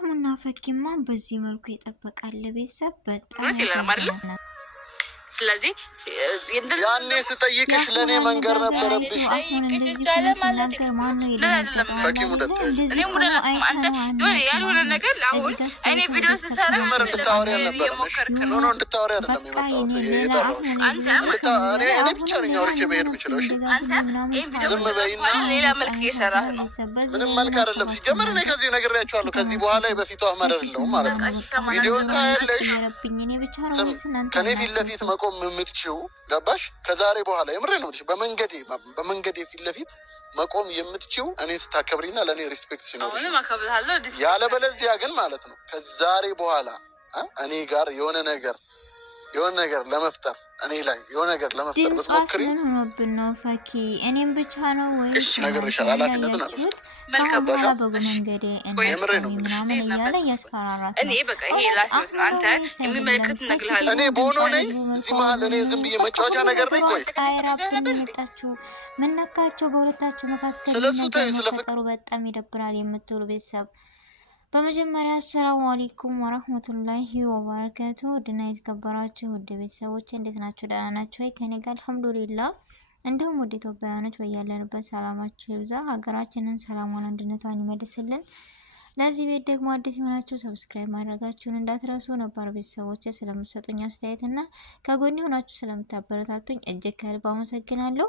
አህሙና ፈኪማ በዚህ መልኩ የጠበቃለ ቤተሰብ በጣም ያሳዝናል። ስለዚህ ያኔ ስጠይቅሽ ለኔ መንገር ነበረብሽ። አሁን እንደዚህ ሆነ ሲናገር ማን ነው የደነገጠው? ያልሆነ ነገር አሁን እኔ ቪዲዮ ስሰራ እንድታወሪ አልነበረምሽ። ኖ እንድታወሪ አይደለም የጠራሁሽ። እኔ ብቻ ነኝ አውርቼ መሄድ የምችለው። እሺ ዝም በይና ሌላ መልክ እየሰራህ ነው። ምንም መልክ አይደለም። ሲጀመር እኔ ከዚህ ነግሬያቸዋለሁ። ከዚህ በኋላ በፊቱ አህመድ አይደለሁም ማለት ነው። ቪዲዮን ታያለሽ። ከኔ ፊት ለፊት መቆም የምትችው ገባሽ? ከዛሬ በኋላ የምሬ ነው በመንገዴ ፊት ለፊት መቆም የምትችው እኔ ስታከብሪና ለእኔ ሪስፔክት ሲኖርሽ፣ ያለበለዚያ ግን ማለት ነው ከዛሬ በኋላ እኔ ጋር የሆነ ነገር ለመፍጠር እኔ ላይ የሆነ ነገር ለመፍጠር ብትሞክሪ ምን ሆኖብን ነው ፈኪ? እኔም ብቻ ነው ወይስ ነገርሻል? ኃላፊነትን አለሽ ከአባላ በመንገዴ ምናምን እያለ እያስፈራራት እኔ በቃ ይሄ ላስበት ነው። አንተ የሚመለከት ነግልሃል። እኔ ቦኖ ነኝ እዚህ መሀል እኔ ዝም ብዬ መጫወቻ ነገር ነኝ። ቆይ ቃይራብን የመጣችሁ ምን ነካቸው? በሁለታችሁ መካከል ስለሱ ተይ ስለፈጠሩ በጣም ይደብራል የምትሉ ቤተሰብ በመጀመሪያ አሰላሙ አለይኩም ወራህመቱላሂ ወበረካቱ። ውድና የተከበራችሁ ውድ ቤተሰቦች እንዴት ናችሁ? ደህና ናችሁ ወይ? ከኔ ጋር አልሐምዱሊላህ። እንዲሁም ውድ ኢትዮጵያውያኖች በያለንበት ሰላማችሁ ይብዛ፣ ሀገራችንን ሰላሙን አንድነቷን ይመልስልን። ለዚህ ቤት ደግሞ አዲስ የሆናችሁ ሰብስክራይብ ማድረጋችሁን እንዳትረሱ። ነባር ቤተሰቦች ስለምትሰጡኝ አስተያየትና ከጎኔ ሆናችሁ ስለምታበረታቱኝ እጅግ ከልብ አመሰግናለሁ።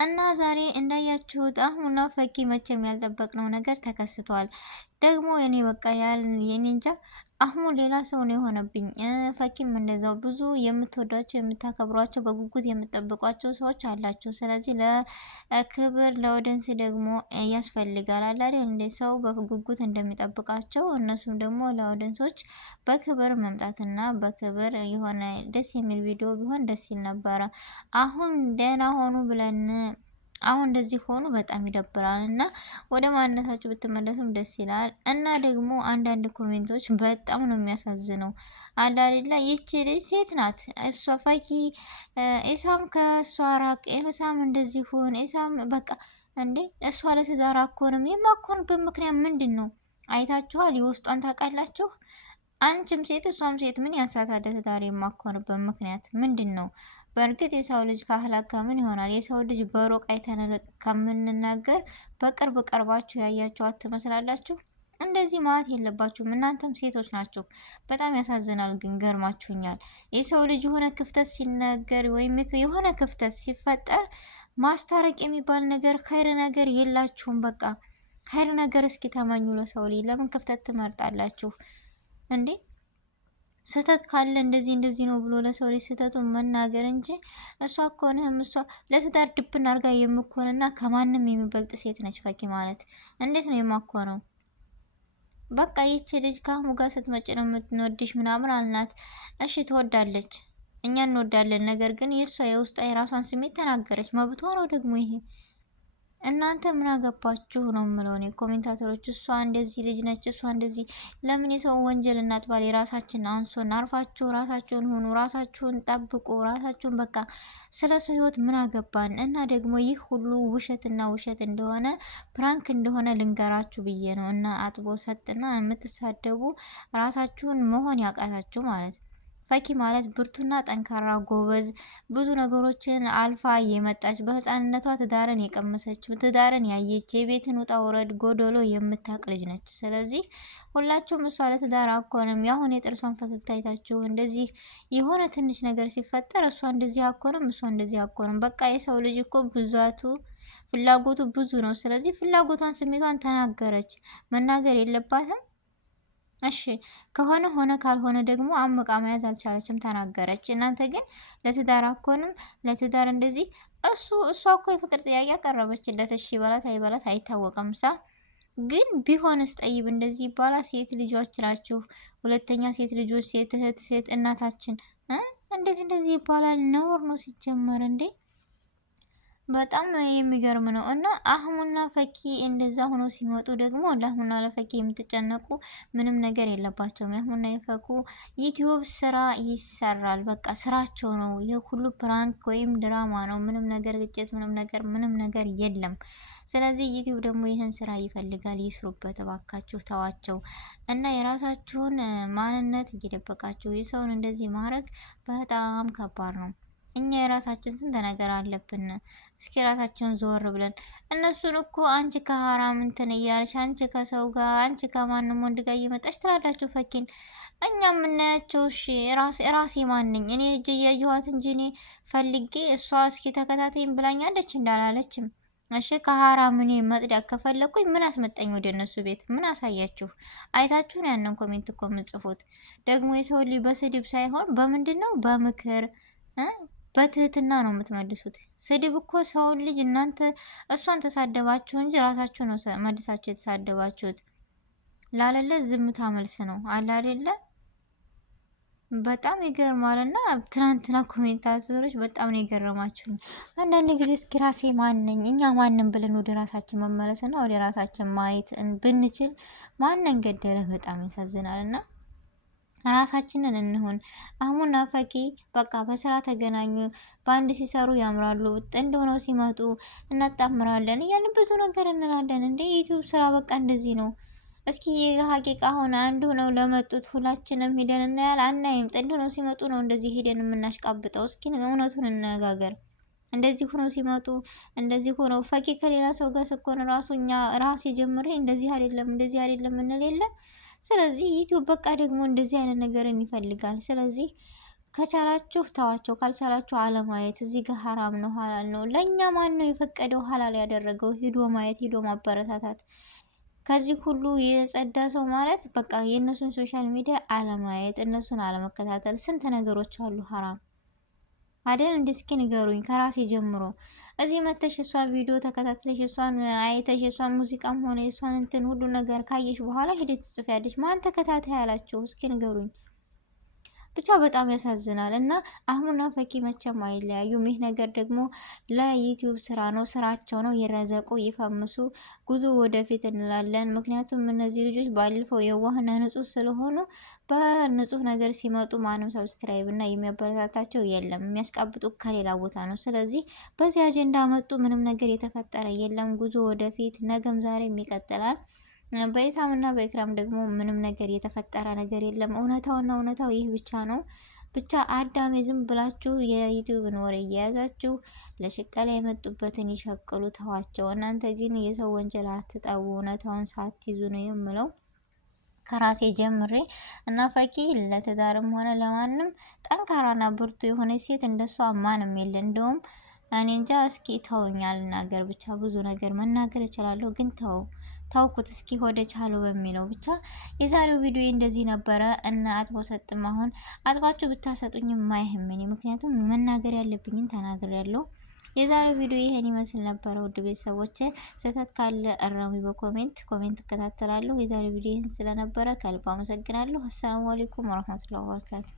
እና ዛሬ እንዳያችሁት አህሙና ፈኪ መቼም ያልጠበቅነው ነገር ተከስቷል። ደግሞ እኔ በቃ የኔ እንጃ አህሙ ሌላ ሰው ነው የሆነብኝ። ፈኪም እንደዛው ብዙ የምትወዷቸው የምታከብሯቸው በጉጉት የምትጠብቋቸው ሰዎች አላቸው። ስለዚህ ለክብር ለኦዲየንስ ደግሞ ያስፈልጋል አይደል? እንደ ሰው በጉጉት እንደሚጠብቃቸው እነሱም ደግሞ ለኦዲየንሶች በክብር መምጣትና በክብር የሆነ ደስ የሚል ቪዲዮ ቢሆን ደስ ይል ነበረ። አሁን ደህና ሆኑ ብለን አሁን እንደዚህ ሆኑ በጣም ይደብራል። እና ወደ ማንነታችሁ ብትመለሱም ደስ ይላል። እና ደግሞ አንዳንድ ኮሜንቶች በጣም ነው የሚያሳዝነው። አላሪላ ይቺ ልጅ ሴት ናት። እሷ ፈኪ ኢሳም ከእሷ ራቅ፣ ኢሳም እንደዚህ ሆነ፣ ኢሳም በቃ እንዴ እሷ ለትዳር አኮንም የማኮንበት ምክንያት ምንድን ነው? አይታችኋል? የውስጧን ታውቃላችሁ? አንቺም ሴት እሷም ሴት ምን ያንሳታል? ትዳር የማኮንበት ምክንያት ምንድን ነው? በእርግጥ የሰው ልጅ ካህላክ ከምን ይሆናል? የሰው ልጅ በሩቅ አይተን ከምንናገር በቅርብ ቀርባችሁ ያያችኋት ትመስላላችሁ። እንደዚህ ማለት የለባችሁም። እናንተም ሴቶች ናችሁ። በጣም ያሳዝናል። ግን ገርማችሁኛል። የሰው ልጅ የሆነ ክፍተት ሲነገር ወይም የሆነ ክፍተት ሲፈጠር ማስታረቅ የሚባል ነገር ኸይር ነገር የላችሁም። በቃ ኸይር ነገር እስኪ ተመኙ ለሰው ልጅ። ለምን ክፍተት ትመርጣላችሁ እንዴ? ስህተት ካለ እንደዚህ ነው ብሎ ለሰው ልጅ ስህተቱን መናገር እንጂ እሷ ከሆነም እሷ ለትዳር ድብን አድርጋ የምኮንና ከማንም የሚበልጥ ሴት ነች ፈኪ ማለት። እንዴት ነው የማኮነው? በቃ ይቺ ልጅ ከአህሙ ጋር ስትመጭ ነው የምትወድሽ ምናምን አልናት። እሺ ትወዳለች፣ እኛ እንወዳለን። ነገር ግን የእሷ የውስጧ የራሷን ስሜት ተናገረች። መብቷ ነው ደግሞ ይሄ። እናንተ ምን አገባችሁ ነው የምለው እኔ ኮሜንታተሮች። እሷ እንደዚህ ልጅ ነች፣ እሷ እንደዚህ ለምን የሰው ወንጀል እናጥባል? የራሳችን አንሶን አርፋችሁ ራሳችሁን ሁኑ፣ ራሳችሁን ጠብቁ፣ ራሳችሁን በቃ ስለ ሰው ህይወት ምን አገባን? እና ደግሞ ይህ ሁሉ ውሸትና ውሸት እንደሆነ ፕራንክ እንደሆነ ልንገራችሁ ብዬ ነው። እና አጥቦ ሰጥና የምትሳደቡ ራሳችሁን መሆን ያቃታችሁ ማለት ነው። ፈኪ ማለት ብርቱና ጠንካራ ጎበዝ ብዙ ነገሮችን አልፋ የመጣች በህፃንነቷ ትዳርን የቀመሰች ትዳርን ያየች የቤትን ውጣ ውረድ ጎዶሎ የምታቅ ልጅ ነች። ስለዚህ ሁላችሁም እሷ ለትዳር አኮንም ያሁን የጥርሷን ፈገግታ አይታችሁ እንደዚህ የሆነ ትንሽ ነገር ሲፈጠር እሷ እንደዚህ አኮንም እሷ እንደዚህ አኮንም። በቃ የሰው ልጅ እኮ ብዛቱ ፍላጎቱ ብዙ ነው። ስለዚህ ፍላጎቷን ስሜቷን ተናገረች። መናገር የለባትም? እሺ ከሆነ ሆነ፣ ካልሆነ ደግሞ አምቃ መያዝ አልቻለችም፣ ተናገረች። እናንተ ግን ለትዳር አኮንም ለትዳር እንደዚህ እሷ እኮ የፍቅር ጥያቄ አቀረበችለት። እሺ በላት አይበላት አይታወቅም። ግን ቢሆንስ ጠይብ እንደዚህ ይባላል? ሴት ልጆች ናችሁ፣ ሁለተኛ ሴት ልጆች፣ ሴት እህት፣ ሴት እናታችን እንዴት እንደዚህ ይባላል? ነውር ነው ሲጀመር እንዴ! በጣም የሚገርም ነው። እና አህሙና ፈኪ እንደዛ ሆኖ ሲመጡ ደግሞ ለአህሙና ለፈኪ የምትጨነቁ ምንም ነገር የለባቸውም። የአህሙና የፈኩ ዩቲዩብ ስራ ይሰራል። በቃ ስራቸው ነው። ይህ ሁሉ ፕራንክ ወይም ድራማ ነው። ምንም ነገር ግጭት፣ ምንም ነገር የለም። ስለዚህ ዩቲዩብ ደግሞ ይህን ስራ ይፈልጋል። ይስሩበት እባካችሁ፣ ተዋቸው እና የራሳችሁን ማንነት እየደበቃችሁ የሰውን እንደዚህ ማድረግ በጣም ከባድ ነው። እኛ የራሳችን ስንት ነገር አለብን። እስኪ ራሳችንን ዞር ብለን እነሱን እኮ አንቺ ከሀራም እንትን እያልሽ አንቺ ከሰው ጋር አንቺ ከማንም ወንድ ጋር እየመጣች ትላላችሁ ፈኪን። እኛ የምናያቸው እሺ ራሴ ማንኝ እኔ እጅ እያየኋት እንጂ እኔ ፈልጌ እሷ እስኪ ተከታተይም ብላኛለች እንዳላለችም። እሺ ከሀራም እኔ መጥዳት ከፈለኩኝ ምን አስመጣኝ ወደ እነሱ ቤት? ምን አሳያችሁ? አይታችሁን ያንን ኮሜንት እኮ የምጽፉት ደግሞ የሰው ልጅ በስድብ ሳይሆን በምንድን ነው በምክር በትህትና ነው የምትመልሱት። ስድብ እኮ ሰውን ልጅ እናንተ እሷን ተሳደባችሁ እንጂ ራሳችሁ ነው መልሳችሁ የተሳደባችሁት። ላለለ ዝምታ መልስ ነው አለ አይደለ? በጣም ይገርማል። እና ትናንትና ኮሜንታተሮች በጣም ነው የገረማችሁኝ። አንዳንድ ጊዜ እስኪ ራሴ ማነኝ እኛ ማንን ብለን ወደ ራሳችን መመለስና ወደ ራሳችን ማየት ብንችል ማንን ገደለ? በጣም ያሳዝናል። እና ራሳችንን እንሁን። አህሙና ፈኪ በቃ በስራ ተገናኙ። በአንድ ሲሰሩ ያምራሉ። ጥንድ ሆነው ሲመጡ እናጣምራለን እያልን ብዙ ነገር እንላለን። እንደ ዩቲዩብ ስራ በቃ እንደዚህ ነው። እስኪ ሀቂቃ ሆነ አንድ ሆነው ለመጡት ሁላችንም ሄደን እናያል አናይም። ጥንድ ሆነው ሲመጡ ነው እንደዚህ ሄደን የምናሽቃብጠው። እስኪ እውነቱን እንነጋገር። እንደዚህ ሆነው ሲመጡ እንደዚህ ሆነው ፈኪ ከሌላ ሰው ጋር ስኮን ራሱ እኛ ራሴ ጀምሬ እንደዚህ አይደለም እንል የለ። ስለዚህ ዩቲዩብ በቃ ደግሞ እንደዚህ አይነት ነገርን ይፈልጋል። ስለዚህ ከቻላችሁ ተዋቸው፣ ካልቻላችሁ አለማየት። እዚህ ጋር ሀራም ነው ሀላል ነው። ለእኛ ማን ነው የፈቀደው ሀላል ያደረገው? ሂዶ ማየት ሂዶ ማበረታታት። ከዚህ ሁሉ የጸዳ ሰው ማለት በቃ የእነሱን ሶሻል ሚዲያ አለማየት፣ እነሱን አለመከታተል። ስንት ነገሮች አሉ ሀራም አይደል? እንዴ እስኪ ንገሩኝ ከራሴ ጀምሮ። እዚህ መተሽ እሷን ቪዲዮ ተከታትለሽ እሷን አይተሽ እሷን ሙዚቃም ሆነ እሷን እንትን ሁሉ ነገር ካየሽ በኋላ ሄደሽ ትጽፊያለሽ። ማን ተከታታይ ያላችሁ እስኪ ንገሩኝ። ብቻ በጣም ያሳዝናል። እና አህሙና ፈኪ መቼም አይለያዩም። ይህ ነገር ደግሞ ለዩቲዩብ ስራ ነው፣ ስራቸው ነው። ይረዘቁ፣ ይፈምሱ፣ ጉዞ ወደፊት እንላለን። ምክንያቱም እነዚህ ልጆች ባለፈው የዋህና ንጹህ ስለሆኑ በንጹህ ነገር ሲመጡ ማንም ሰብስክራይብ እና የሚያበረታታቸው የለም። የሚያስቃብጡ ከሌላ ቦታ ነው። ስለዚህ በዚህ አጀንዳ መጡ። ምንም ነገር የተፈጠረ የለም። ጉዞ ወደፊት፣ ነገም ዛሬም ይቀጥላል። በኢሳም እና በኢክራም ደግሞ ምንም ነገር የተፈጠረ ነገር የለም። እውነታው ይህ ብቻ ነው። ብቻ አዳሜ ዝም ብላችሁ የዩቲዩብን ወሬ እየያዛችሁ ለሽቀላ የመጡበትን ይሸቅሉ፣ ተዋቸው። እናንተ ግን የሰው ወንጀል አትጠቡ፣ እውነታውን ሳትይዙ ነው የምለው ከራሴ ጀምሬ። እና ፈኪ ለትዳርም ሆነ ለማንም ጠንካራና ብርቱ የሆነ ሴት እንደሷ ማንም የለ። እንደውም እኔ እንጃ። እስኪ ተውኛል ልናገር ብቻ ብዙ ነገር መናገር እችላለሁ፣ ግን ታውኩት እስኪ ሆደ ቻሉ በሚለው ብቻ። የዛሬው ቪዲዮ እንደዚህ ነበረ። እና አጥቦ ሰጥም አሁን አጥባችሁ ብታሰጡኝ ማይህምኔ፣ ምክንያቱም መናገር ያለብኝን ተናግሬያለሁ። የዛሬው ቪዲዮ ይሄን ይመስል ነበረ። ውድ ቤተሰቦቼ ስህተት ካለ እረሙ በኮሜንት እከታተላለሁ። የዛሬው ቪዲዮ ይህን ስለነበረ ከልብ አመሰግናለሁ። አሰላሙ አለይኩም ወራህመቱላሂ ወበረካቱ።